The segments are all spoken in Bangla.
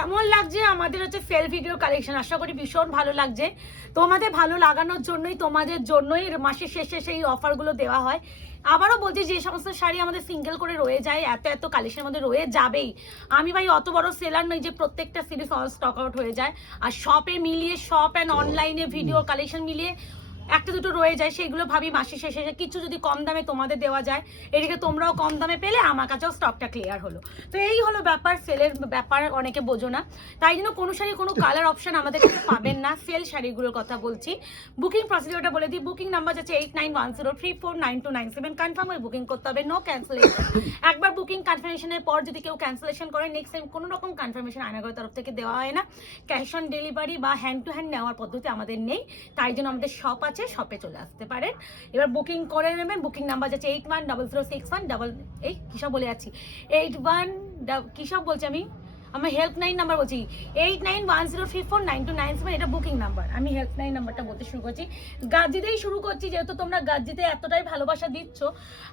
কেমন লাগছে আমাদের হচ্ছে সেল ভিডিও কালেকশন? আশা করি ভীষণ ভালো লাগছে। তোমাদের ভালো লাগানোর জন্যই, তোমাদের জন্যই মাসের শেষে সেই অফারগুলো দেওয়া হয়। আবারও বলছি, যে সমস্ত শাড়ি আমাদের সিঙ্গেল করে রয়ে যায়, এত এত কালেকশন আমাদের রয়ে যাবেই। আমি ভাই অত বড় সেলার নই যে প্রত্যেকটা সিরিজ অল স্টক আউট হয়ে যায়। আর শপে মিলিয়ে, শপ অ্যান্ড অনলাইনে ভিডিও কালেকশন মিলিয়ে একটা দুটো রয়ে যায়, সেগুলো ভাবি মাসের শেষে কিছু যদি কম দামে তোমাদের দেওয়া যায়, এদিকে তোমরাও কম দামে পেলে, আমার কাছেও স্টকটা ক্লিয়ার হলো। তো এই হলো ব্যাপার, সেলের ব্যাপার অনেকে বোঝো না, তাই জন্য কোনো শাড়ি কোনো কালার অপশন আমাদের কাছে পাবেন না। সেল শাড়িগুলোর কথা বলছি। বুকিং প্রসিডিওরটা বলে দিই। বুকিং নাম্বার আছে 8910349297। কনফার্ম হয়ে বুকিং করতে হবে, নো ক্যান্সেলেশন। একবার বুকিং কনফার্মেশনের পর যদি কেউ ক্যান্সেলেশন করে, নেক্সট টাইম কোনো রকম কনফার্মেশন আয়নাগরের তরফ থেকে দেওয়া হয় না। ক্যাশ অন ডেলিভারি বা হ্যান্ড টু হ্যান্ড নেওয়ার পদ্ধতি আমাদের নেই, তাই জন্য আমাদের শপ আছে, শপে চলে আসতে পারেন। এবার বুকিং করে নেবেন। বুকিং নাম্বার আছে 810061 এই কিসব বলে যাচ্ছি 81 কিসব বলছি আমার হেল্পলাইন নাম্বার বলছি 8910349297। এটা বুকিং নাম্বার। আমি হেল্পলাইন নাম্বারটা বলতে শুরু করছি, গাজিতেই শুরু করছি, যেহেতু তোমরা গাজিতে এতটাই ভালোবাসা দিচ্ছ।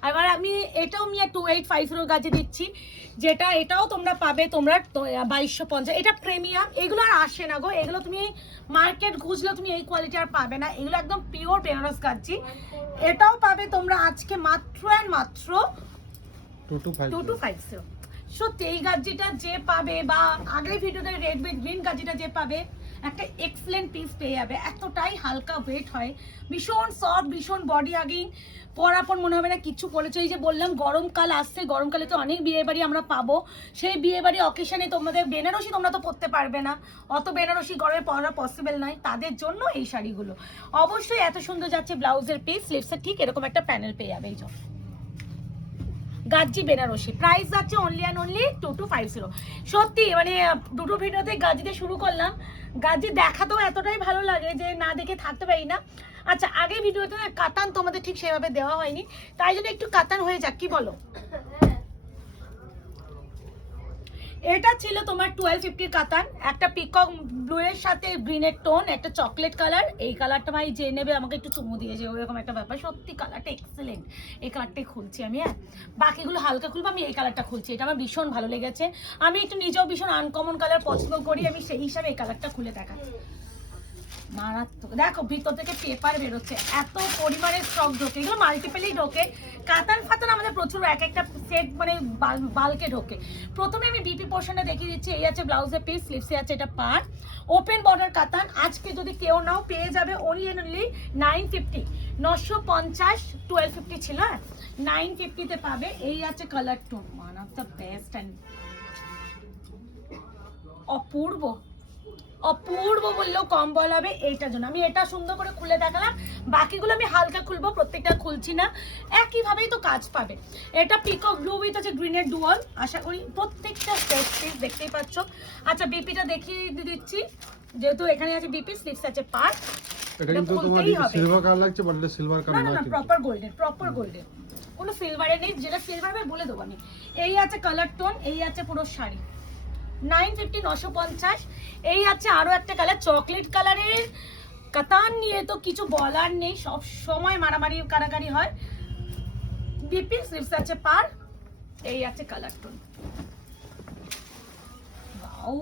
এবার আমি এটাও 2850 গাজি দিচ্ছি, যেটা এটাও তোমরা পাবে তোমরা 2250। এটা প্রিমিয়াম, এগুলো আর আসে না গো। এগুলো তুমি মার্কেট খুঁজলেও তুমি এই কোয়ালিটি আর পাবে না। এগুলো একদম পিওর বেনারস গাজি। এটাও পাবে তোমরা আজকে মাত্র অ্যান্ড মাত্র 2250। সত্যি এই গাজিটা যে পাবে, বা আগের ভিডিওতে রেড উইথ গ্রিন গাজিটা যে পাবে, একটা এক্সেলেন্ট পিস পেয়ে যাবে। এতটাই হালকা ওয়েট হয়, ভীষণ সফট, ভীষণ বডি আগিং, পরার পর মনে হবে না কিছু পরেছো। এই যে বললাম গরমকাল আসছে, গরমকালে তো অনেক বিয়ে বাড়ি আমরা পাবো। সেই বিয়ে বাড়ি অকেশনে তোমাদের বেনারসি তোমরা তো পরতে পারবে না, অত বেনারসি গরমে পরা পসিবল নয়, তাদের জন্য এই শাড়িগুলো। অবশ্যই এত সুন্দর যাচ্ছে ব্লাউজের পিস, স্লিভসে ঠিক এরকম একটা প্যানেল পেয়ে যাবে। এই গাজি বেনারসি, প্রাইস যাচ্ছে অনলি অ্যান্ড অনলি 2250। সত্যি মানে দুটো ভিডিওতে গাজিতে শুরু করলাম, গাজি দেখাতেও এতটাই ভালো লাগে যে না দেখে থাকতে পারি না। আচ্ছা, আগে ভিডিওতে না কাতান তোমাদের ঠিক সেভাবে দেওয়া হয়নি, তাই জন্য একটু কাতান হয়ে যাক, কি বলো? এটা ছিল তোমার 1250 কাতান, একটা পিকক ব্লু এর সাথে গ্রিনের টোন, একটা চকলেট কালার। এই কালারটা ভাই যে নেবে আমাকে একটু চুমু দিয়ে যে ওরকম একটা ব্যাপার। সত্যি কালারটা এক্সেলেন্ট। এই কালারটাই খুলছি আমি, হ্যাঁ বাকিগুলো হালকা খুলবো, আমি এই কালারটা খুলছি, এটা আমার ভীষণ ভালো লেগেছে। আমি একটু নিজেও ভীষণ আনকমন কালার পছন্দ করি, আমি সেই হিসাবে এই কালারটা খুলে দেখাচ্ছি। মারাত্মক, দেখো ভিতর থেকে পেপার বেরোচ্ছে, এত পরিমাণের স্টক ঢোকে, এগুলো মাল্টিপেলেই ঢোকে। কাতান ফাতান আমাদের প্রচুর এক একটা সেট মানে বালকে ঢোকে। প্রথমে আমি বিপি পোর্শনটা দেখিয়ে দিচ্ছি। এই আছে ব্লাউজের পিস, স্লিভসে আছে এটা পার, ওপেন বর্ডার কাতান। আজকে যদি কেউ নাও পেয়ে যাবে অনলি এন্ড অনলি 950, 950 1250 ছিল, 950 তে পাবে। এই আছে colour tone, one of the best and অপূর্ব, অপূর্ব বললেও কম বলা হবে। এইটার জন্য আমি এটা সুন্দর করে খুলে দেখালাম, বাকিগুলো আমি হালকা খুলবো, প্রত্যেকটা খুলছি না, একইভাবেই তো কাজ পাবে। এটা পিকক ব্লু উইথ আছে গ্রিনের ডুয়াল, আশা করি প্রত্যেকটা সেট পিস দেখতেই পাচ্ছ। আচ্ছা বিপিটা দেখিয়ে দিচ্ছি, যেহেতু এখানে আছে বিপি, স্লিভস আছে পার। এটা কিন্তু তোমার সিলভার কালার লাগছে, বাট এটা সিলভার কালার না, প্রপার গোল্ডেন, প্রপার গোল্ডেন, কোনো সিলভারে নেই, যেটা সিলভার হবে বলে দেবো আমি। এই আছে কালার টোন, এই আছে পুরো শাড়ি 950, 950। এই আছে আরো একটা কালার, চকলেট কালারের কাতান নিয়ে তো কিছু বলার নেই, সব সময় মারামারি কারাকারি হয়। বিপি স্লিভস আছে পার, এই আছে কালার টোন। ওয়াও,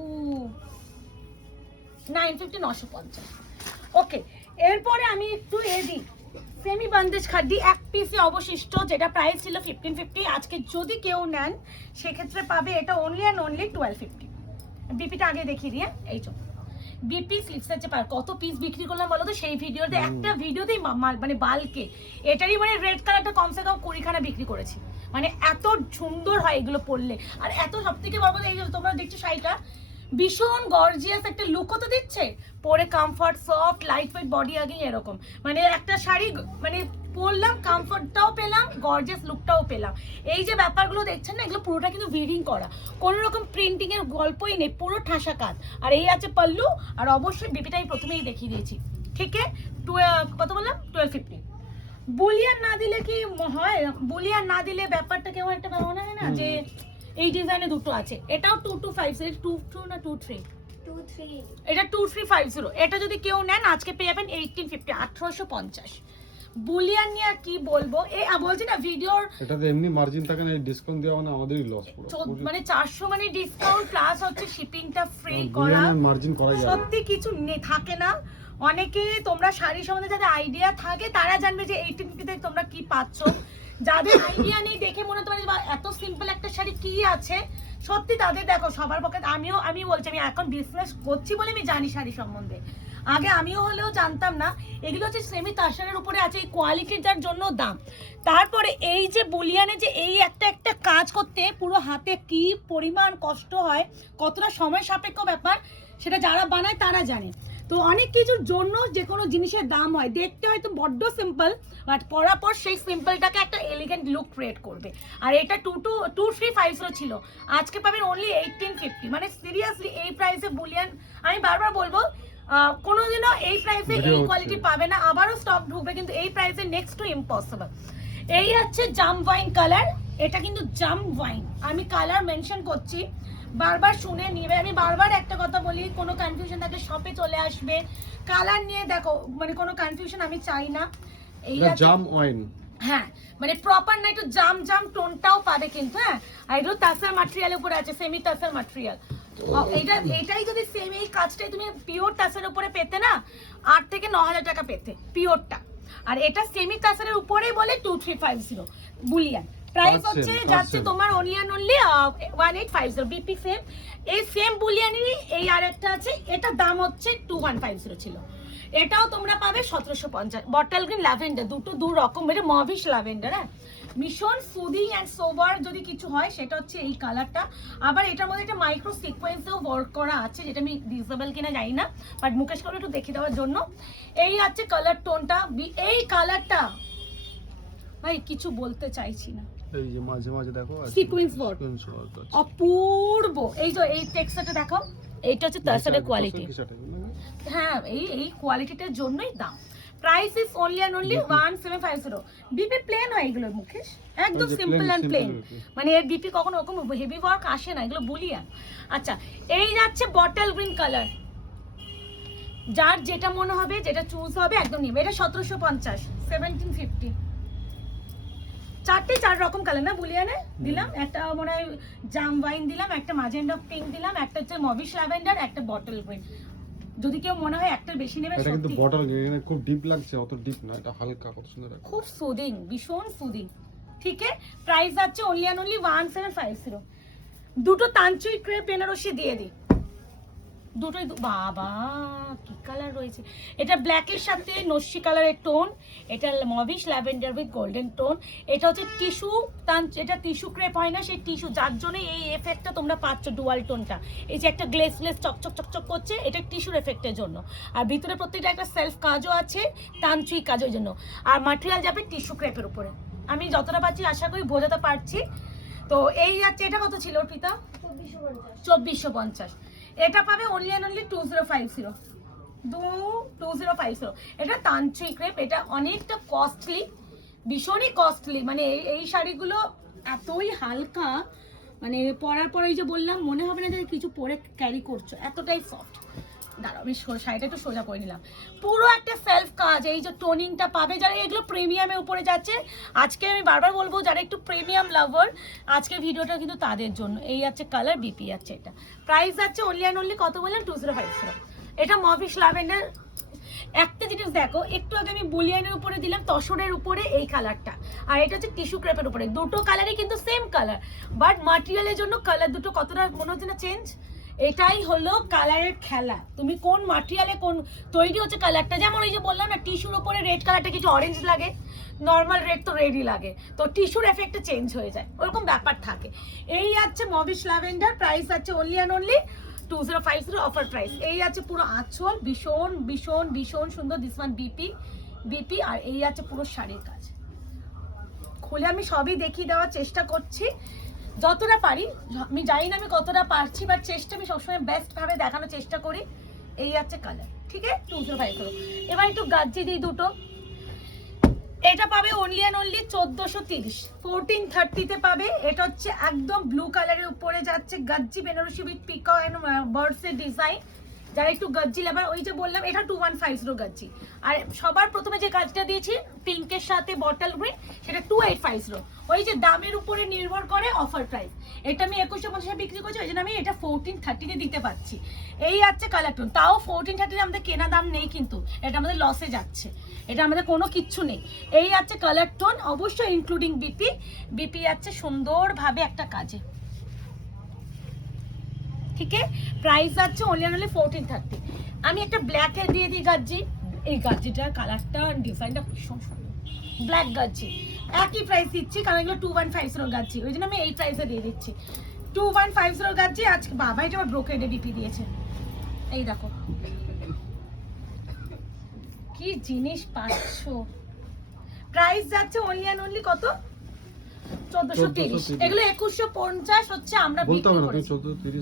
950, 950। ওকে, এরপরে আমি একটু দিই সেমি বান্দেজ খাদ্দি, এক পিসে অবশিষ্ট, যেটা প্রাইস ছিল 1550। আজকে যদি কেউ নেন সেক্ষেত্রে পাবে এটা অনলি অ্যান্ড অনলি 1250। বিপিটা আগে দেখিয়ে দিয়ে, এই চল বিপি স্লিভস আছে পার। কত পিস বিক্রি করলাম বলো তো সেই ভিডিওতে, একটা ভিডিওতেই মানে বালকে এটারই মানে রেড কালারটা কমসে কম 20খানা বিক্রি করেছি। মানে এত সুন্দর হয় এগুলো পরলে, আর এত সব থেকে বড় কথা, এই যে তোমরা দেখছো শাড়িটা ভীষণ গর্জিয়াস একটা লুকও তো দিচ্ছে, পরে comfort, soft, light weight, body আগিং এরকম। মানে একটা শাড়ি মানে পরলাম, কমফর্টটাও পেলাম, গর্জিয়াস লুকটাও পেলাম। এই যে ব্যাপারগুলো দেখছেন না, এগুলো পুরোটা কিন্তু উইভিং করা, কোনো রকম প্রিন্টিং এর গল্পই নেই, পুরো ঠাসা কাজ। আর এই আছে পাল্লু, আর অবশ্যই বিপিটা আমি প্রথমেই দেখিয়ে দিয়েছি। ঠিক আছে, কত বললাম 1250। বুলিয়ান না দিলে কি হয়, বুলিয়ান না দিলে ব্যাপারটা কেমন একটা মনে হয় না, যে এই ডিজাইনে দুটো আছে। এটাও 2250, 22 না 23, এটা 2350। এটা যদি কেউ নেন আজকে পেয়ে যাবেন 1850, 1850। বুলিয়ান নিয়ে আর কি বলবো, বলছি না ভিডিওর এটাতে এমনি মার্জিন থাকে না, ডিসকাউন্ট দেওয়া মানে আমাদেরই লস পুরো, মানে 400 মানে ডিসকাউন্ট প্লাস হচ্ছে শিপিংটা ফ্রি করা, বুলিয়ানের মার্জিন করা যায় সত্যি কিছু থাকে না। অনেকে তোমরা শাড়ি সম্বন্ধে যাদের আইডিয়া থাকে তারা জানবে যে 1850 থেকে তোমরা কি পাচ্ছ, যাদের আইডিয়া নেই দেখে মনে হতে পারে এত সিম্পল একটা শাড়ি কি আছে, সত্যি তাদের দেখো সবার পক্ষে। আমি বলছি আমি এখন বিজনেস করছি বলে আমি জানি শাড়ি সম্বন্ধে, আগে আমিও হলেও জানতাম না। এগুলো হচ্ছে সেমি তাসারের উপরে আছে, এই কোয়ালিটিটার জন্য দাম। তারপরে এই যে বুলিয়ানে যে এই একটা একটা কাজ করতে পুরো হাতে কি পরিমাণ কষ্ট হয়, কতটা সময় সাপেক্ষ ব্যাপার, সেটা যারা বানায় তারা জানে। তো অনেক কিছুর জন্য যে কোনো জিনিসের দাম হয়, দেখতে হয়তো বড্ড সিম্পল, বাট পরার পর সেই সিম্পলটাকে একটা এলিগেন্ট লুক ক্রিয়েট করবে। আর এটা 2350 ছিল, আজকে পাবেন অনলি 1850। মানে সিরিয়াসলি এই প্রাইসে বুলিয়ান, আমি বারবার বলবো কোনোদিনও এই প্রাইসে এই কোয়ালিটি পাবে না, আবারও স্টক ঢুকবে, কিন্তু এই প্রাইসে নেক্সট টু ইম্পসিবল। এই হচ্ছে জাম ওয়াইন কালার, এটা কিন্তু জাম ওয়াইন, আমি কালার মেনশন করছি, বারবার শুনে নিবে। আমি বারবার একটা কথা বলি, কোনো কনফিউশন থাকলে শপে চলে আসবে, কালার নিয়ে দেখো মানে কোনো কনফিউশন আমি চাই না। এই জাম ওয়াইন, হ্যাঁ মানে প্রপার না, একটু জাম জাম টোনটাও পাবে কিন্তু। হ্যাঁ, আর এগুলো তাসার ম্যাটেরিয়ালের উপরে আছে, সেমি তাসার ম্যাটেরিয়াল। এটাই যদি সেম এই কাজটাই তুমি পিওর তাসার উপরে পেতে না, 8 থেকে 9,000 টাকা পেতে পিওরটা। আর এটা সেমি তাসারের উপরেই বলে 2350 বুলিয়ান। প্রাইস হচ্ছে যাচ্ছে তোমার অনলি 1850 বিপি সেম। এই সেম বুলিয়ানেরই এই আরেকটা আছে, এটা দাম হচ্ছে 2150 ছিল, এটাও তোমরা পাবে 1750। বটল গ্রিন ল্যাভেন্ডার, দু রকম, এটা মভিশ ল্যাভেন্ডার। হ্যাঁ, ভীষণ সুদিং অ্যান্ড সোবার যদি কিছু হয় সেটা হচ্ছে এই কালারটা। আবার এটার মধ্যে একটা মাইক্রো সিকোয়েন্সেও ওয়ার্ক করা আছে, যেটা আমি রিজনেবল কিনা জানি না, বাট মুকেশ করে একটু দেখে দেওয়ার জন্য। এই আছে কালার টোনটা, এই কালারটা ভাই কিছু বলতে চাইছি না, এই যে মাঝে মাঝে দেখো সিকোয়েন্স ওয়ার্ক অপূর্ব। এই তো এই টেক্সচারটা দেখো, এইটা হচ্ছে তাসারের কোয়ালিটি। হ্যাঁ, এই কোয়ালিটিটার জন্যই দাম। Price is only and only 1750। বিপি প্লেন হয় এগুলো মুকেশ, একদম সিম্পল এন্ড প্লেন, মানে এর বিপি কখনো ওরকম হেভি ওয়ার্ক আসে না, এগুলো বুলিয়ান। আচ্ছা, এই যাচ্ছে বটল গ্রিন কালার, যার যেটা মনে হবে যেটা চুজ হবে একদম নিবে। এটা 1750, 1750। চার রকম কালার না বুলিয়ানে দিলাম, একটা মনে হয় জাম ওয়াইন দিলাম, একটা ম্যাজেন্ডা পিঙ্ক দিলাম, একটা হচ্ছে মভিশ ল্যাভেন্ডার, একটা বটল গ্রিন। যদি কেউ মনে হয় একটা বেশি নেবে, এটা কিন্তু বটল গ্রিন খুব ডিপ লাগছে, অত ডিপ না, এটা হালকা, কত সুন্দর লাগে, খুব সুদিং, ভীষণ সুদিং। ঠিক আছে, প্রাইস আছে অনলি এন্ড অনলি 1750। দুটো তানচুই ক্রেপ বেনারসি দিয়ে দিই, দুটোই বাবা কি কালার রয়েছে। এটা ব্ল্যাকের সাথে নস্যি কালারের টোন, এটা mauvish lavender with golden tone. এটা হচ্ছে টিস্যু, এটা টিস্যু ক্রেপ হয় না, সেই টিস্যু, যার জন্য এই এফেক্টটা তোমরা পাচ্ছ ডুয়াল টোনটা। এই যে একটা গ্লেসলেস চকচক চকচক করছে, এটা টিস্যুর এফেক্টের জন্য। আর ভিতরে প্রত্যেকটা একটা সেলফ কাজও আছে, টানচুই কাজের জন্য। আর ম্যাটেরিয়াল যাবে টিস্যু ক্রেপের উপরে। আমি যতটা পারছি আশা করি বোঝাতে পারছি। তো এই যাচ্ছে, এটা কত ছিল পিতা? 2450। এটা পাবে অনলি এন্ড অনলি 2050। 2050। এটা তানচুই ক্রেপ, এটা অনেকটা কস্টলি, ভীষণই কস্টলি। মানে এই শাড়িগুলো এতই হালকা, মানে পরার পর এই যে বললাম মনে হবে না যে কিছু পরে ক্যারি করছো, এতটাই সফট। দাঁড়াও আমি শাড়িটা একটু সোজা করে নিলাম, পুরো একটা সেলফ কাজ। এই যে টোনিংটা পাবে, যারা এগুলো প্রিমিয়ামের উপরে যাচ্ছে, আজকে আমি বারবার বলবো যারা একটু প্রিমিয়াম লাভার, আজকে ভিডিওটা কিন্তু তাদের জন্য। এই আছে কালার, বিপি আছে। এটা প্রাইস আছে অনলি অ্যান্ড অনলি কত বললাম? 2050। এটা মভিশ ল্যাভেন্ডার। একটা জিনিস দেখো, একটু আগে আমি বুলিয়ানের উপরে দিলাম তসরের উপরে এই কালারটা, আর এটা হচ্ছে টিস্যু ক্রেপের উপরে। দুটো কালারই কিন্তু সেম কালার, বাট ম্যাটেরিয়ালের জন্য কালার দুটো কতটা মনে হচ্ছে না চেঞ্জ। এটাই হলো কালারের খেলা, তুমি কোন ম্যাটেরিয়ালে কোন তৈরি হচ্ছে কালারটা। যেমন এই যে বললাম না, টিস্যুর উপরে রেড কালারটা কিছু অরেঞ্জ লাগে, নর্মাল রেড তো রেডই লাগে, তো টিস্যুর এফেক্টে চেঞ্জ হয়ে যায়, ওরকম ব্যাপার থাকে। এই আছে মভিশ ল্যাভেন্ডার, প্রাইস আছে only and only 2050 offer price. এই আছে পুরো আঁচল, ভীষণ ভীষণ ভীষণ সুন্দর। This one BP. আর এই আছে পুরো শাড়ির কাজ। খুলে আমি সবই দেখিয়ে দেওয়ার চেষ্টা করছি যতটা পারি। আমি জানি না আমি কতটা পারছি, বাট চেষ্টা আমি সবসময় বেস্ট ভাবে দেখানোর চেষ্টা করি। এই আছে কালার, ঠিক আছে 2050। এবার একটু গাজ্জি দিই দুটো। এটা পাবে অনলি অ্যান্ড অনলি 1430, 1430-তে পাবে। এটা হচ্ছে একদম ব্লু কালারের উপরে যাচ্ছে Gajji Banarasi with peacock and birds এর ডিজাইন। যারা একটু গজ্জি লাভার, ওই যে বললাম এটা 2150 গজ্জি। আর সবার প্রথমে যে কাজটা দিয়েছি পিঙ্কের সাথে বটল গ্রিন, সেটা 2850। ওই যে দামের উপরে নির্ভর করে অফার প্রাইস। এটা আমি 2150 বিক্রি করছি, ওই জন্য আমি এটা 1430 দিতে পারছি। এই আছে কালার টোন, তাও 1430 আমাদের কেনা দাম নেই, কিন্তু এটা আমাদের লসে যাচ্ছে, এটা আমাদের কোনো কিচ্ছু নেই। এই আছে কালার টোন, অবশ্যই ইনক্লুডিং বিপি। বিপি আছে সুন্দরভাবে একটা কাজে, ঠিক আছে। প্রাইস আছে অনলি 1430। আমি একটা ব্ল্যাকে দিয়ে দিই গাজ্জি। এই গাজ্জিটার কালারটা ডিজাইনটা ভীষণ সুন্দর, ব্ল্যাক গাজ্জি। একই প্রাইস দিচ্ছি কারণ এগুলো 2150 গাজ্জি, ওই জন্য আমি এই প্রাইসে দিয়ে দিচ্ছি 2150 গাজ্জি। আজকে বাবা এটা আবার ব্রোকেডে বিপি দিয়েছে, এই দেখো কি জিনিস পাচ্ছ। প্রাইস যাচ্ছে অনলি কত? 1430। এগুলো 2150 হচ্ছে আমরা বিক্রি করেছি।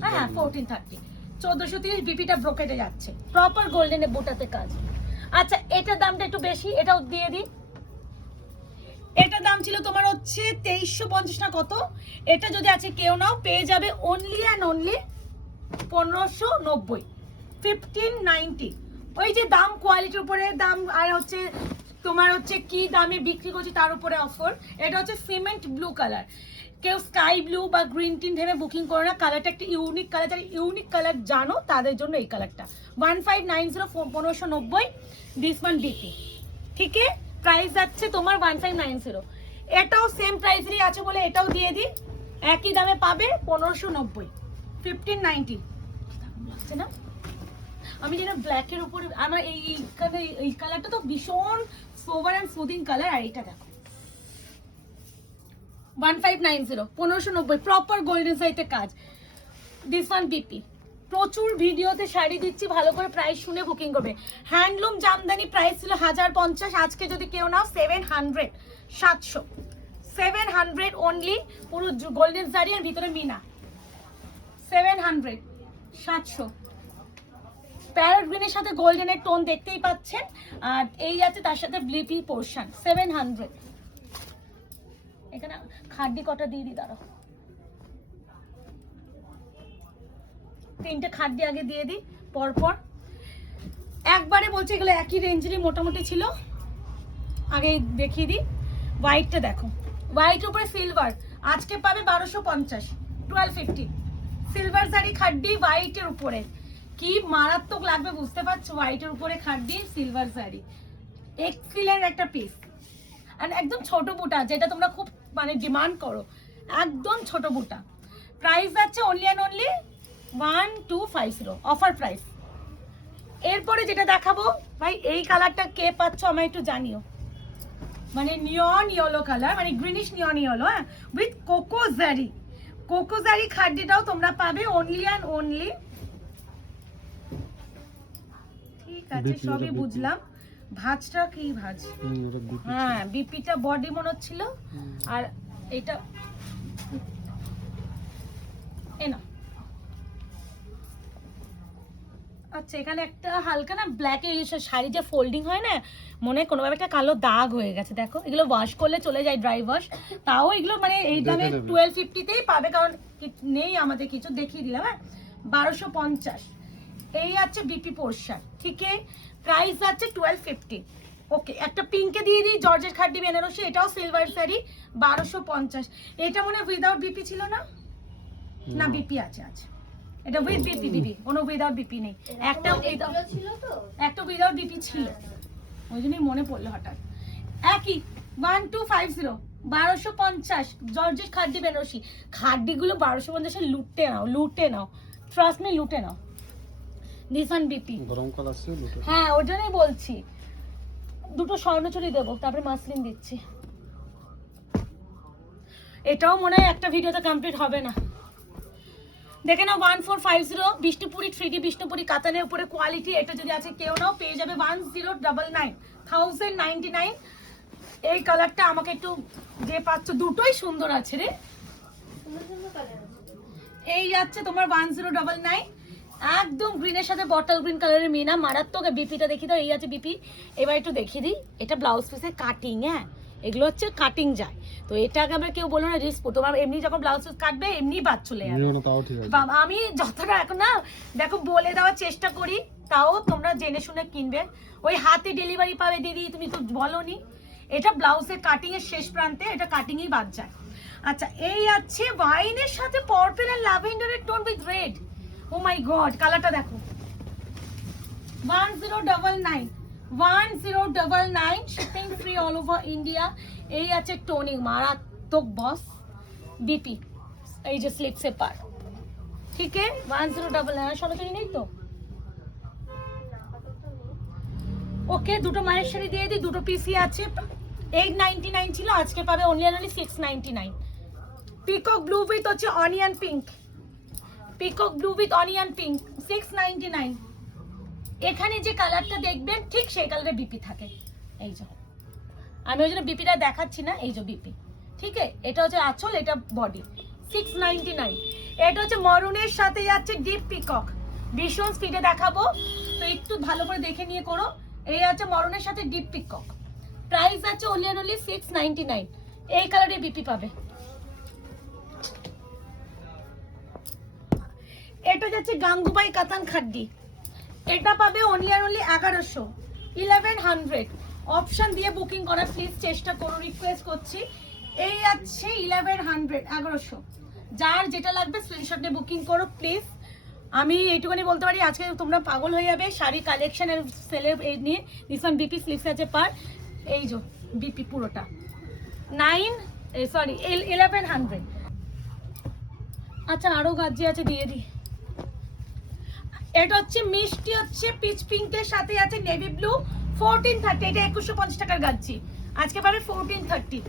হ্যাঁ 1430, 1430 বিপিটা ব্রোকেটে যাচ্ছে, প্রপার গোল্ডেনে বুটাতে কাজ। আচ্ছা এটার দামটা একটু বেশি, এটাও দিয়ে দিই। এটা দাম ছিল তোমার হচ্ছে 2350 না কত। এটা যদি আছে কেউ নাও পেয়ে যাবে অনলি 1590, 1590। ওই যে দাম কোয়ালিটির উপরে দাম, আর হচ্ছে তোমার হচ্ছে কি দামে বিক্রি করছি তার উপরে অফার। এটা হচ্ছে সিমেন্ট ব্লু কালার, কেউ স্কাই ব্লু বা গ্রিন টিন ভেবে বুকিং করো না, কালারটা একটা ইউনিক কালার। যারা ইউনিক কালার জানো তাদের জন্য এই কালারটা 1590, 1590 দিস ওয়ান বিপি, ঠিক আছে। প্রাইস যাচ্ছে তোমার 1590। এটাও সেম প্রাইসেরই আছে বলে এটাও দিয়ে দিই, একই দামে পাবে 1590, 1590 লাগছে না। আমি যেন ব্ল্যাকের উপরে আমার এই কালারটা তো ভীষণ সোবার অ্যান্ড সুদিং কালার। আর এটা দেখো 1590, 1590 প্রপার গোল্ডেন সাইতে কাজ, দিস ওয়ান বিপি। প্রচুর ভিডিওতে শাড়ি দিচ্ছি, ভালো করে প্রাইস শুনে বুকিং করবে। হ্যান্ডলুম জামদানি প্রাইস ছিল 1050, আজকে যদি কেউ নাও 700, 700 অনলি। পুরো গোল্ডেন শাড়ি আর ভিতরে মিনা, 700, 700। প্যারট গ্রিনের সাথে গোল্ডেনের টোন দেখতেই পাচ্ছেন, আর এই আছে তার সাথে ব্লিপি পোর্শন 700। এখানে খাড্ডি কটা দিয়ে দিই, দাঁড়াও 3টে খাড্ডি আগে দিয়ে দিই পরপর। একবারে বলছি এগুলো একই রেঞ্জেরই মোটামুটি ছিল। আগে দেখিয়ে দিই হোয়াইটটা, দেখো হোয়াইটের উপরে সিলভার আজকে পাবে 1250, 1250। সিলভার শাড়ি খাড্ডি হোয়াইটের উপরে, কি মারাত্মক লাগবে বুঝতে পারছো। হোয়াইটের উপরে খাড্ডি সিলভার শাড়ি, এক্সিলেন্ট একটা পিস। আর একদম ছোট বুটা, যেটা তোমরা খুব মানে ডিমান্ড করো, একদম ছোট বুটা। প্রাইস আছে অনলি 1250 অফার প্রাইস। এরপরে যেটা দেখাবো ভাই, এই কালারটা কে পাচ্ছ আমায় একটু জানিও। মানে নিয়ন ইয়েলো কালার, মানে গ্রিনিশ নিয়ন ইয়েলো, হ্যাঁ, উইথ কোকো জারি। কোকো জারি খাড্ডিটাও তোমরা পাবে অনলি। ঠিক আছে সবই বুঝলাম। ভাজটা কি ভাজ? হ্যাঁ বিপিটা বডি মনে হচ্ছিল, আর এটা এনা। আচ্ছা এখানে একটা হালকা না ব্ল্যাক শাড়ি যে ফোল্ডিং হয় না, মনে হয় কোনোভাবে একটা কালো দাগ হয়ে গেছে। দেখো এগুলো ওয়াশ করলে চলে যায়, ড্রাই ওয়াশ। তাও এগুলো মানে এই দামে 1250তেই পাবে, কারণ নেই আমাদের কিছু, দেখিয়ে দিলাম। হ্যাঁ 1250। এই আছে বিপি পোর্শন, ঠিক আছে। প্রাইস আছে 1250। ওকে একটা পিঙ্কে দিয়ে দিই, জর্জেট খাড্ডি বেনারসি, এটাও সিলভার শাড়ি 1250। এটা মনে হয় উইদাউট বিপি ছিল না, না বিপি আছে, আছে এটা উইথ বিপি দিদি, কোনো উইদাউট বিপি নেই। একটা উইদাউট বিপি ছিল, ওই জন্যই মনে পড়লো হঠাৎ। একই 1250, 1250 জর্জেট খাড্ডি বেনারসি। খাড্ডিগুলো 1250 লুটে নাও, ট্রাস্ট মি, লুটে নাও। দিস ওয়ান বিপি গরম কাল আছে, হ্যাঁ ওই জন্যই বলছি। দুটো স্বর্ণচুরি দেবো, তারপরে মাসলিন দিচ্ছি। এটাও মনে হয় একটা ভিডিওতে কমপ্লিট হবে না। দেখে নাও 1450 বিষ্ণুপুরি 3D বিষ্ণুপুরি কাতানের উপরে কোয়ালিটি। এটা যদি আছে কেউ নাও পেয়ে যাবে 1099, 1099। এই কালারটা আমাকে একটু যে পাচ্ছ, দুটোই সুন্দর আছে রে। এই যাচ্ছে তোমার 1099, একদম গ্রিনের সাথে বটল গ্রিন কালারের মিনা, মারাত্মক। বিপিটা দেখি দাও, এই আছে বিপি। এবার একটু দেখিয়ে দিই, এটা ব্লাউজ পিসের কাটিং। হ্যাঁ এগুলো হচ্ছে কাটিং যায়। তো এটাকে আমরা কেউ বলো না রিস্ক, তোমার এমনি যখন ব্লাউজ কাটবে এমনি বাদ চলে যাবে। তাও ঠিক আছে বাবা আমি যতটা এখন না দেখো বলে দেওয়ার চেষ্টা করি, তাও তোমরা জেনে শুনে কিনবে। ওই হাতে ডেলিভারি পাবে দিদি, তুমি তো বলোনি। এটা ব্লাউজের কাটিং এর শেষ প্রান্তে, এটা কাটিংই বাদ যায়। আচ্ছা এই আছে ওয়াইনের সাথে পার্পল এন্ড ল্যাভেন্ডারের tone with red. Oh my god, কালারটা দেখো। 1099 1099 shipping free all over India. এই আছে টোনিং মারাত্মক বস বিপি, এই যে স্লিপসে পার, ঠিক আছে 1099 সরাসরি নেই তো। ওকে দুটো মায়ের শাড়ি দিয়ে দিই, দুটো পিসি আছে। 899 ছিল, আজকে পাবে অনলি 699। পিকক ব্লু উইথ হচ্ছে onion pink, peacock blue with onion pink 699। এখানে যে কালারটা দেখবেন ঠিক সেই কালারে বিপি থাকে। এই যে আমি ওই জন্য বিপিটা দেখাচ্ছি না, এই যে বিপি, ঠিক আছে। এটা হচ্ছে আঁচল, এটা বডি 699। এটা হচ্ছে মরুনের সাথে যাচ্ছে ডিপ পিকক, ভীষণ স্পিডে দেখাবো তো একটু ভালো করে দেখে নিয়ে করো। এই আছে মরুনের সাথে ডিপ পিকক, প্রাইস আছে অনলি 699। এই কালারে বিপি পাবে। এটা যাচ্ছে গাঙ্গুবাই কাতান খাড্ডি, এটা পাবে অনলি 1100 1100। অপশন দিয়ে বুকিং করার প্লিজ চেষ্টা করো, রিকোয়েস্ট করছি। এই আছে 1100 1100, যার যেটা লাগবে স্ক্রিনশট দিয়ে বুকিং করো প্লিজ। আমি এইটুকুনি বলতে পারি আজকে তোমরা পাগল হয়ে যাবে শাড়ি কালেকশনের সেলের এই নিয়ে। দিস বিপি স্লিপস আছে পার, এই যে বিপি পুরোটা 1100। আচ্ছা আরো গাজি আছে দিয়ে দিই। এটা হচ্ছে মিষ্টি হচ্ছে পিচ পিঙ্কের সাথে আছে নেভি ব্লু 1430। এটা 2150 টাকার গাজি, আজকে পাবে 1430।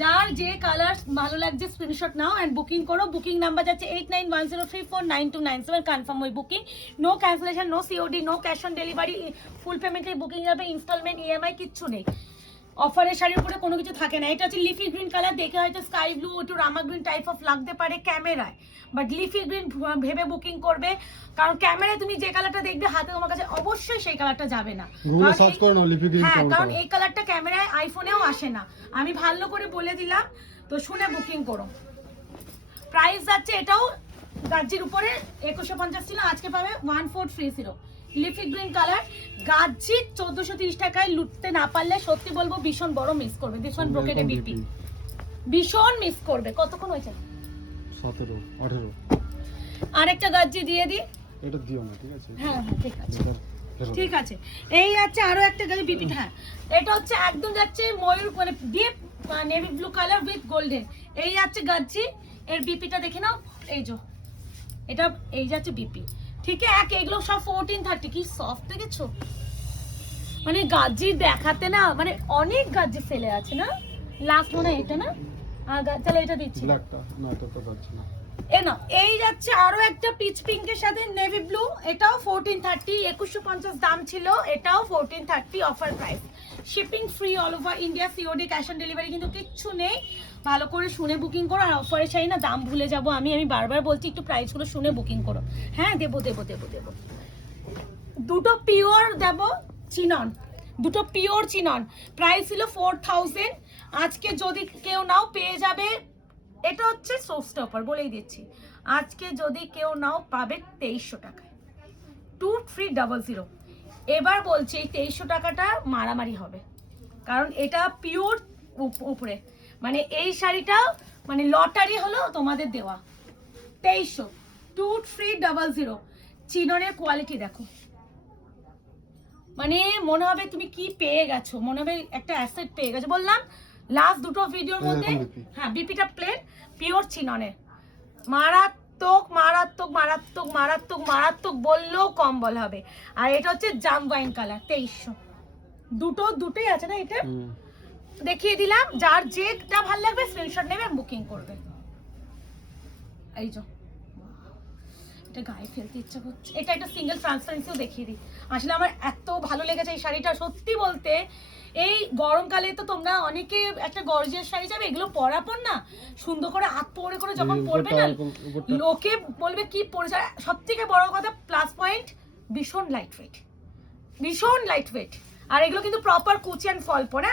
যার যে কালার ভালো লাগছে স্ক্রিনশট নাও এন্ড বুকিং করো। বুকিং নাম্বার যাচ্ছে 8910349297। কনফার্ম ওই booking, no cancellation, no COD, no cash on delivery, full পেমেন্টে বুকিং যাবে, ইনস্টলমেন্ট ইএমআই কিচ্ছু নেই। অফারের শাড়ির উপরে কোনো কিছু থাকে না। এটা হচ্ছে লিফি গ্রিন কালার, দেখে হয়তো স্কাই ব্লু একটু রামা গ্রিন টাইপ অফ লাগতে পারে ক্যামেরায়, বাট লিফি গ্রিন ভেবে বুকিং করবে, কারণ ক্যামেরায় তুমি যে কালারটা দেখবে হাতে তোমার কাছে অবশ্যই সেই কালারটা যাবে না। হ্যাঁ, কারণ এই কালারটা ক্যামেরায় আইফোনেও আসে না, আমি ভালো করে বলে দিলাম, তো শুনে বুকিং করো। প্রাইস যাচ্ছে এটাও গাজির উপরে 2150 ছিল, আজকে পাবে 1430। লিফি গ্রিন কালার গাজি 1430 টাকায় লুটতে না পারলে সত্যি বলবো ভীষণ বড় মিস করবে। ভীষণ ব্রোকেটে বিপি ভীষণ মিস করবে। কতক্ষণ হয়েছে? 17 18। আরেকটা গাজি দিয়ে দি, এটা দিও না, ঠিক আছে? হ্যাঁ হ্যাঁ ঠিক আছে ঠিক আছে। এই আছে আরো একটা গাজি বিপি, হ্যাঁ এটা হচ্ছে একদম যাচ্ছে ময়ূর মানে deep navy blue colour with golden. এই যাচ্ছে গাজি, এর বিপিটা দেখে নাও, এই যে এটা এই যাচ্ছে বিপি, ঠিক আছে। এগুলো সব 1430। কি সফট দেখেছো, মানে গাজি দেখাতে না, মানে অনেক গাজি ফেলে আছে না। লাস্ট মনে হয় এটা না, চলো এটা দিচ্ছি, ব্ল্যাকটা না, এটা তো যাচ্ছে না। এ না এই যাচ্ছে আরো একটা পিচ পিঙ্কের সাথে নেভি ব্লু, এটাও 1430, 2150 দাম ছিল, এটাও 1430 offer price. Shipping free all over India, COD cash on delivery কিন্তু কিচ্ছু নেই। ভালো করে শুনে বুকিং করো, আর অফারে চাই না দাম ভুলে যাবো আমি বারবার বলছি একটু প্রাইসগুলো শুনে বুকিং করো। হ্যাঁ দেবো দেবো দেবো দেবো। দুটো পিওর দেবো চিনন, দুটো পিওর চিনন, প্রাইস ছিল 4000, আজকে যদি কেউ নাও পেয়ে যাবে। এটা হচ্ছে সোফট অফার বলেই দিচ্ছি, আজকে যদি কেউ নাও পাবে 2300 টাকায় 2300। এবার বলছি এই 2300 টাকাটা মারামারি হবে, কারণ এটা পিওর উপরে, মানে এই শাড়িটা মানে লটারি হলো তোমাদের দেওয়া। 2300 2300। চিননের কোয়ালিটি দেখো, মানে মনে হবে তুমি কি পেয়ে গেছো, মনে হবে একটা অ্যাসেট পেয়ে গেছো। বললাম লাস্ট দুটো ভিডিওর মধ্যে, হ্যাঁ বিপিটা প্লেন পিওর চিননের, মারাত্মক মারাত্মক মারাত্মক মারাত্মক মারাত্মক বললেও কম বলা হবে। আর এটা হচ্ছে জাম ওয়াইন কালার 2300। দুটোই আছে না, এটা দেখিয়ে দিলাম। যার যেটা ভালো লাগবে স্ক্রিনশট নেবে বুকিং করবে। এই যে এটা গায়ে ফেলতে ইচ্ছা করছে, এটা একটা সিঙ্গেল ট্রান্সপারেন্সিও দেখিয়ে দিই। আসলে আমার এত ভালো লেগেছে এই শাড়িটা, সত্যি বলতে এই গরমকালে তো তোমরা অনেকে একটা গর্জিয়াস শাড়ি যাবে, এগুলো পরাপর না সুন্দর করে হাত পরে করে যখন পরবে না লোকে বলবে কি পরেছে। সব থেকে বড় কথা প্লাস পয়েন্ট ভীষণ লাইট ওয়েট, ভীষণ লাইট ওয়েট। আর এগুলো কিন্তু প্রপার কুচি এন্ড ফল পরে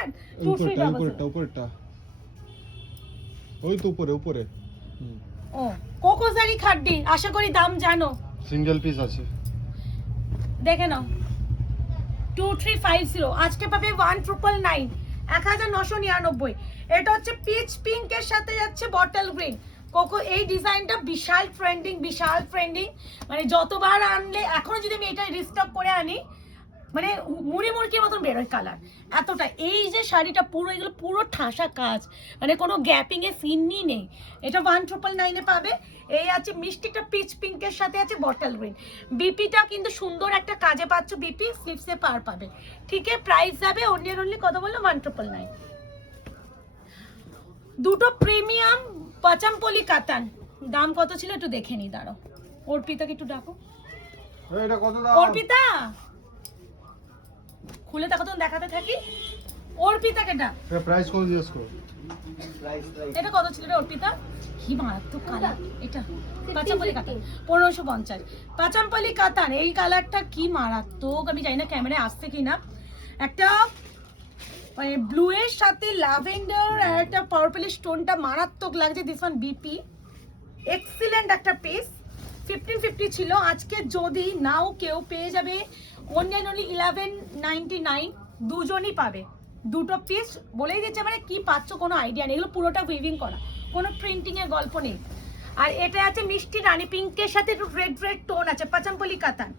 উপরেরটা ওই তো উপরে ও কোকোজারি খাড্ডি, আশা করি দাম জানো। সিঙ্গেল পিস আছে, দেখে নাও 2350, আজকে পাবে 1999, 1999। এটা হচ্ছে পিচ পিঙ্কের সাথে যাচ্ছে বটল গ্রিন কোকো। এই ডিজাইনটা বিশাল ট্রেন্ডিং, মানে যতবার আনলে, এখনো যদি আমি এটা রিস্টক করে আনি মানে মুড়ি মুড়কির মতন বেরোয় কালার এতটা। এই যে শাড়িটা পুরো, এগুলো পুরো ঠাসা কাজ, মানে কোনো গ্যাপিং এর সিনই নেই। এটা 1999 এ পাবে। এই আছে মিষ্টিটা পিচ পিঙ্কের সাথে আছে বটল গ্রিন। বিপিটা কিন্তু সুন্দর একটা কাজে পাচ্ছ, বিপি স্লিপসে পার পাবে। ঠিক আছে, প্রাইস যাবে অনলি কত বললো 1999। দুটো প্রিমিয়াম পাচামপলি কাতান, দাম কত ছিল একটু দেখে নি, দাঁড়াও। অর্পিতাকে একটু ডাকো। এটা কত দাম? অর্পিতা খুলে দেখো, তো দেখাতে থাকি। অর্পিতাকে ডাক। প্রাইস কত জিজ্ঞেস করো? এটা কত ছিল রে অর্পিতা? কি মারাত্মক কালার এটা, পাচামপলি কাতান 1550। পাচামপলি কাতান, এই কালারটা কি মারাত্মক, আমি জানি না ক্যামেরায় আসছে কিনা। একটা মানে ব্লু এর সাথে ল্যাভেন্ডার আর একটা পার্পল স্টোনটা মারাত্মক লাগছে। দিস ওয়ান বিপি, এক্সিলেন্ট একটা পিস। 1550 ছিল, আজকে যদি নাও কেউ পেয়ে যাবে অনলি 1199, দুজনই পাবে। দুটো পিস বলেই দিচ্ছে, মানে কি পাচ্ছ কোনো আইডিয়া নেই। এগুলো পুরোটা উইভিং করা, কোনো প্রিন্টিং এর গল্প নেই। আর এটা আছে মিষ্টি রানী পিঙ্কের সাথে একটু রেড টোন আছে, পাচামপলি কাতান।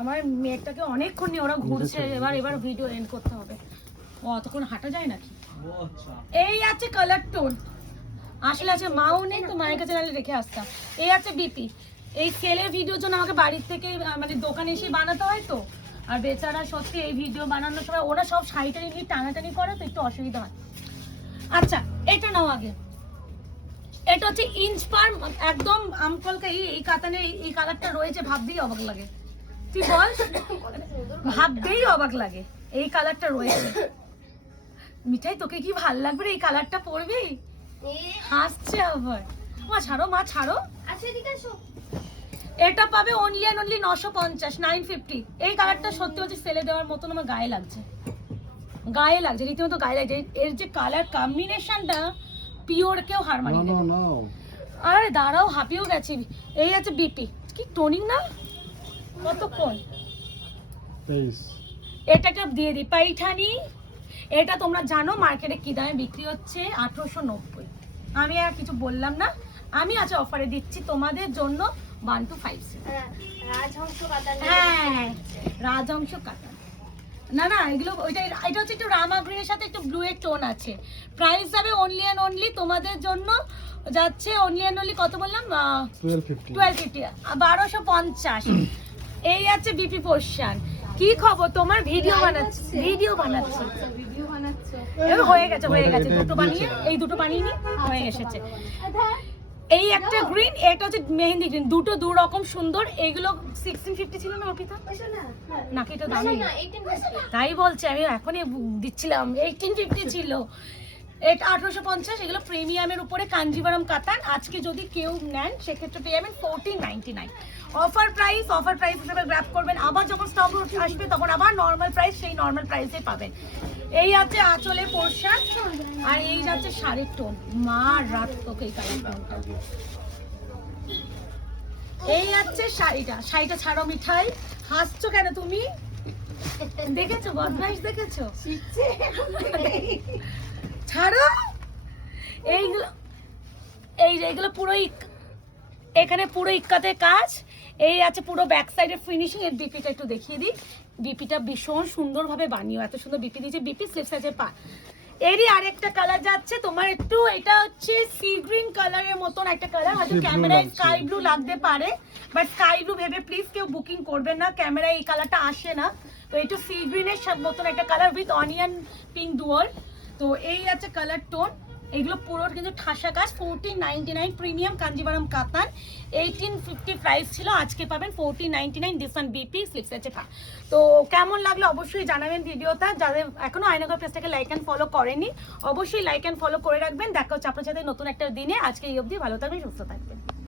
আমার মেয়েটাকে অনেকক্ষণ নিয়ে ওরা ঘুরছে, এবার ভিডিও এন্ড করতে হবে। ও অতক্ষণ হাঁটা যায় নাকি? এই আছে কালার টোন, আসলে আছে মাও নেই তো, মায়ের কাছে নাহলে রেখে আসতাম। এই আছে বিপি। এই সেলের ভিডিওর জন্য আমাকে বাড়ির থেকে মানে দোকানে এসে বানাতে হয় তো, আর বেচারা সত্যি এই ভিডিও বানানোর সময় ওরা সব শাড়িটারি নিয়ে টানাটানি করে তো একটু অসুবিধা হয়। আচ্ছা এটা নাও আগে। এটা হচ্ছে ইঞ্চ পার, একদম আমকলকা। এই কাতানে এই কালারটা রয়েছে, ভাবতেই অবাক লাগে। তুই বল, ভাবতেই অবাক লাগে এই কালারটা রয়েছে। মিঠাই তোকে কি ভাল লাগবে রে এই কালারটা পরবি? হাসছে আবার। মা ছাড়ো। এটা পাবে অনলি 950, 950। এই কালারটা সত্যি বলছি সেলে দেওয়ার মতন আমার গায়ে লাগছে রীতিমতো গায়ে লাগছে। এর যে কালার কম্বিনেশনটা পিওর কেউ হার মানিয়ে দেবে। আরে দাঁড়াও, হাঁপিয়েও গেছি। এই আছে বিপি, কি টোনিং না, কতক্ষণ। এটাকে দিয়ে দিই পাইঠানি। এটা তোমরা জানো মার্কেটে কি দামে বিক্রি হচ্ছে, 1890। আমি আর কিছু বললাম না, আমি আছে অফারে দিচ্ছি তোমাদের জন্য 1250। হ্যাঁ রাজহংস কাতান। না এগুলো এটা হচ্ছে একটু রামা গ্রিনের সাথে একটু ব্লু এর টোন আছে। প্রাইস যাবে অনলি তোমাদের জন্য যাচ্ছে অনলি কত বললাম 1250, 1250। এই আছে বিপি পোর্শন। কি খবর তোমার? ভিডিও বানাচ্ছি। হয়ে গেছে দুটো বানিয়ে, এই দুটো বানিয়ে নি হয়ে এসেছে। এই একটা গ্রিন, এটা হচ্ছে মেহেন্দি গ্রিন, দুটো দু রকম সুন্দর। এগুলো 1650 ছিল না অর্পিতা? নাকি এটা দামি? তাই বলছে, আমি এখনই দিচ্ছিলাম 1850 ছিল। এটা 1850। এগুলো প্রিমিয়ামের উপরে কাঞ্জিভারাম কাতান। আজকে যদি কেউ নেন সেক্ষেত্রে পেয়ে যাবেন 1499। অফার প্রাইস হিসেবে গ্র্যাব করবেন। আবার যখন স্টক আসবে তখন আবার নর্মাল প্রাইস, সেই নর্মাল প্রাইসে পাবেন। এই আছে আঁচলের পোর্শন, আর এই যাচ্ছে শাড়ির টোন। মা রাত তোকে এই কালারটা। এই আছে শাড়িটা ছাড়ো মিঠাই। হাসছো কেন তুমি? দেখেছো বদমাইশ, দেখেছো? ছাড়ো। এইগুলো পুরোই এখানে পুরো ইক্কাতে কাজ। এই আছে পুরো ব্যাক সাইডের ফিনিশিং। এর বিপিটা একটু দেখিয়ে দিই। বিপিটা ভীষণ সুন্দরভাবে বানিয়ে, এত সুন্দর বিপি দিয়েছে। বিপি স্লিপস আছে পা। এরই আরেকটা কালার যাচ্ছে তোমার একটু, এটা হচ্ছে সি গ্রিন কালারের মতন একটা কালার। হয়তো ক্যামেরায় স্কাই ব্লু লাগতে পারে, বাট স্কাই ব্লু ভেবে প্লিজ কেউ বুকিং করবেন না, ক্যামেরায় এই কালারটা আসে না। তো একটু সি গ্রিনের মতন একটা colour with onion pink dual. তো এই আছে কালার টোন। এগুলো পুরো কিন্তু ঠাসা কাজ। 1499 প্রিমিয়াম কাঞ্জিভারাম কাতান। 1850 প্রাইস ছিল, আজকে পাবেন 1499। দিস ওয়ান বিপি স্লিপস আছে পা। তো কেমন লাগলো অবশ্যই জানাবেন ভিডিওটা। যাদের এখনো আয়নাঘর পেজটাকে লাইক অ্যান্ড ফলো করেনি, অবশ্যই লাইক অ্যান্ড ফলো করে রাখবেন। দেখা হচ্ছে আপনার সাথে নতুন একটা দিনে। আজকে এই অবধি, ভালো থাকবেন, সুস্থ থাকবেন।